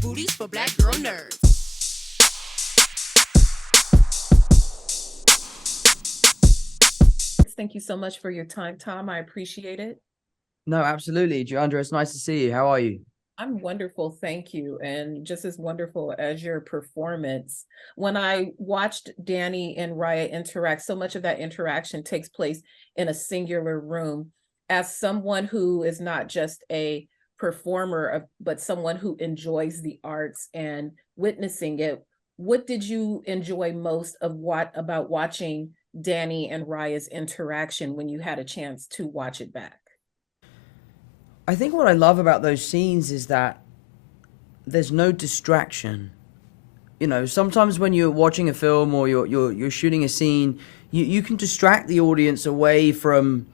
booties for black girl nerds. Thank you so much for your time, Tom. I appreciate it. No, absolutely. Jeandra, it's nice to see you. How are you? I'm wonderful, thank you. And just as wonderful as your performance. When I watched Danny and Rya interact, so much of that interaction takes place in a singular room. As someone who is not just a performer, but someone who enjoys the arts and witnessing it, what did you enjoy most of what about watching Danny and Rya's interaction when you had a chance to watch it back? I think what I love about those scenes is that there's no distraction. You know, sometimes when you're watching a film or you're shooting a scene, you can distract the audience away from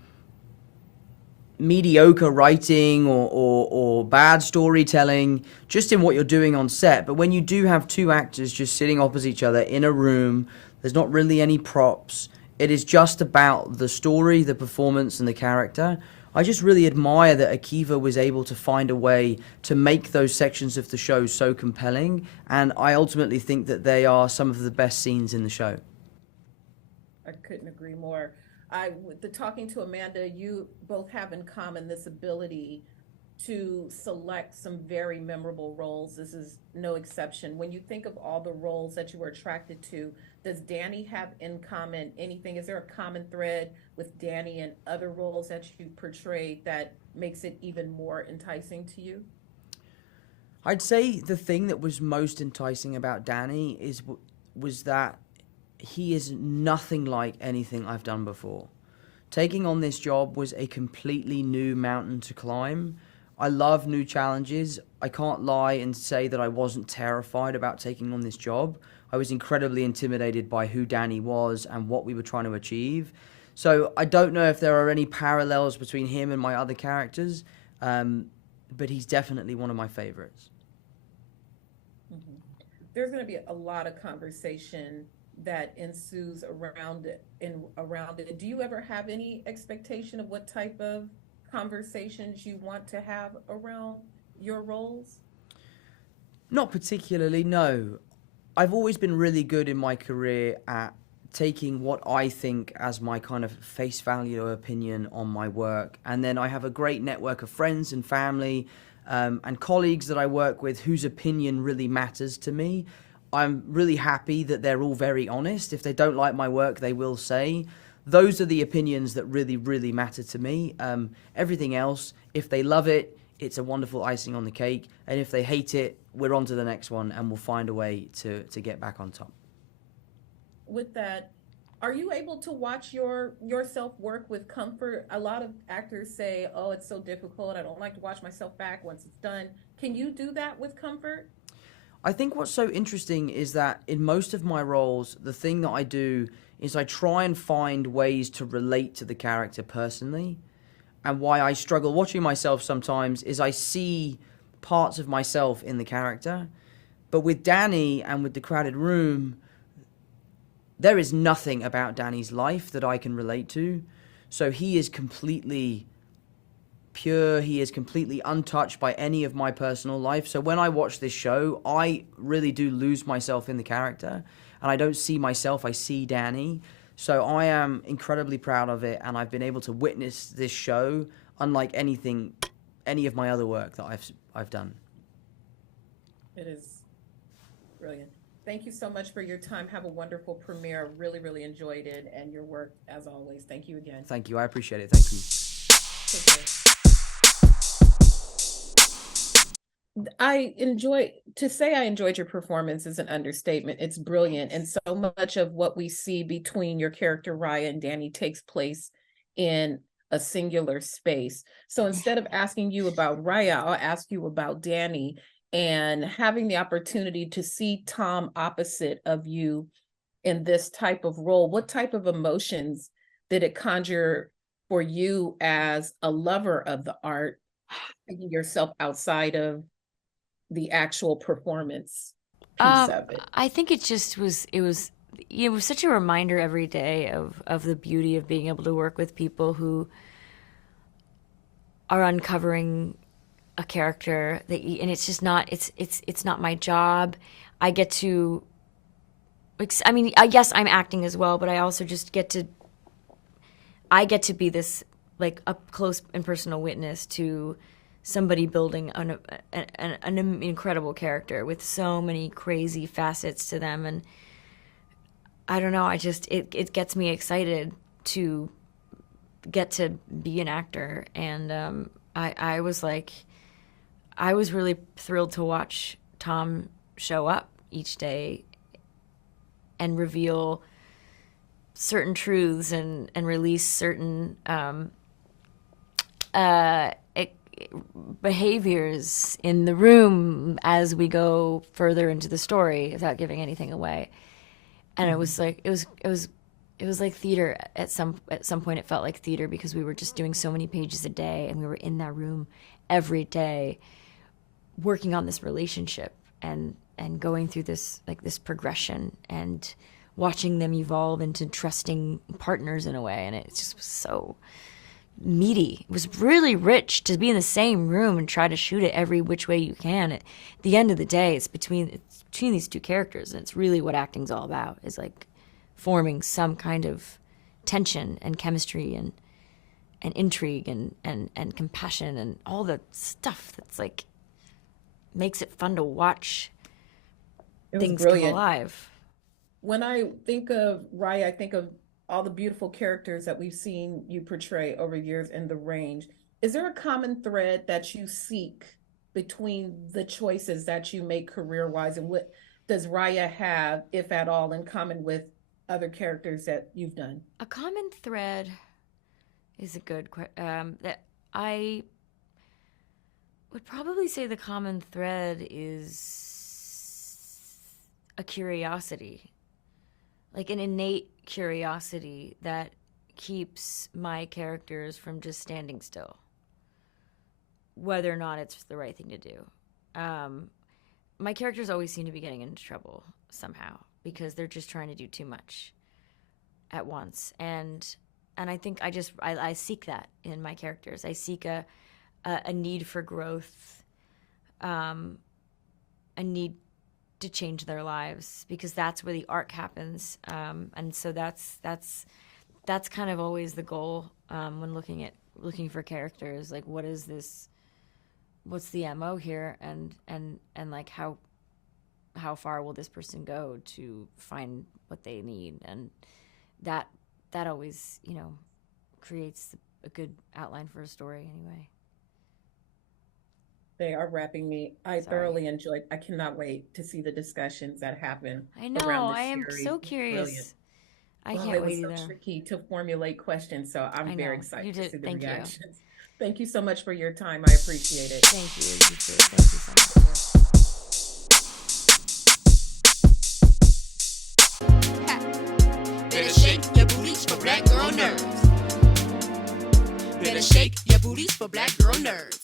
mediocre writing or bad storytelling just in what you're doing on set. But when you do have two actors just sitting opposite each other in a room, there's not really any props. It is just about the story, the performance, and the character. I just really admire that Akiva was able to find a way to make those sections of the show so compelling, and I ultimately think that they are some of the best scenes in the show. I couldn't agree more. Talking to Amanda, you both have in common this ability to select some very memorable roles. This is no exception. When you think of all the roles that you were attracted to, does Danny have in common anything? Is there a common thread with Danny and other roles that you portrayed that makes it even more enticing to you? I'd say the thing that was most enticing about Danny was that he is nothing like anything I've done before. Taking on this job was a completely new mountain to climb. I love new challenges. I can't lie and say that I wasn't terrified about taking on this job. I was incredibly intimidated by who Danny was and what we were trying to achieve. So I don't know if there are any parallels between him and my other characters, but he's definitely one of my favorites. Mm-hmm. There's going to be a lot of conversation that ensues around it. Do you ever have any expectation of what type of conversations you want to have around your roles? Not particularly, no. I've always been really good in my career at taking what I think as my kind of face value opinion on my work. And then I have a great network of friends and family and colleagues that I work with whose opinion really matters to me. I'm really happy that they're all very honest. If they don't like my work, they will say. Those are the opinions that really, really matter to me. Everything else, if they love it, it's a wonderful icing on the cake. And if they hate it, we're on to the next one and we'll find a way to get back on top. With that, are you able to watch yourself work with comfort? A lot of actors say, oh, it's so difficult. I don't like to watch myself back once it's done. Can you do that with comfort? I think what's so interesting is that in most of my roles, the thing that I do is I try and find ways to relate to the character personally. And why I struggle watching myself sometimes is I see parts of myself in the character. But with Danny and with The Crowded Room, there is nothing about Danny's life that I can relate to. So he is completely pure. He is completely untouched by any of my personal life. So when I watch this show, I really do lose myself in the character. And I don't see myself, I see Danny. So I am incredibly proud of it. And I've been able to witness this show unlike any of my other work that I've done. It is brilliant. Thank you so much for your time. Have a wonderful premiere. Really, really enjoyed it and your work as always. Thank you again. Thank you. I appreciate it. Thank you. Take care. I enjoyed your performance is an understatement. It's brilliant. And so much of what we see between your character, Rya, and Danny takes place in a singular space. So instead of asking you about Rya, I'll ask you about Danny and having the opportunity to see Tom opposite of you in this type of role. What type of emotions did it conjure for you as a lover of the art, taking yourself outside of the actual performance piece of it? I think it was such a reminder every day of the beauty of being able to work with people who are uncovering a character and it's just not, it's not my job. I get to, I mean, yes, I'm acting as well, but I also just get to be this like up close and personal witness to somebody building an incredible character with so many crazy facets to them. And I don't know, it gets me excited to get to be an actor. And I was really thrilled to watch Tom show up each day and reveal certain truths and release certain behaviors in the room as we go further into the story without giving anything away. And it was like theater at some point. It felt like theater because we were just doing so many pages a day, and we were in that room every day working on this relationship and going through this progression and watching them evolve into trusting partners in a way. And it just was so meaty. It was really rich to be in the same room and try to shoot it every which way you can. At the end of the day, it's between these two characters, and it's really what acting's all about, is like forming some kind of tension and chemistry and intrigue and compassion and all the stuff that's like makes it fun to watch things come alive. When I think of Rya, I think of all the beautiful characters that we've seen you portray over years in the range. Is there a common thread that you seek between the choices that you make career-wise, and what does Rya have, if at all, in common with other characters that you've done? A common thread is a good question. That I would probably say the common thread is a curiosity, like an innate curiosity that keeps my characters from just standing still, whether or not it's the right thing to do. My characters always seem to be getting into trouble somehow because they're just trying to do too much at once. And I think I seek that in my characters. I seek a need for growth, a need to change their lives, because that's where the arc happens. And so that's kind of always the goal when looking for characters. Like, what is this? What's the MO here? And like how far will this person go to find what they need? And that always, creates a good outline for a story anyway. They are wrapping me. Thoroughly enjoyed. I cannot wait to see the discussions that happen. I know. I am so curious. Brilliant. I can't wait either. It was so tricky to formulate questions, so I'm very excited to see the reactions. Thank you so much for your time. I appreciate it. Thank you. You too. Thank you so much. Better shake your booties for black girl nerves. Better shake your booties for black girl nerves.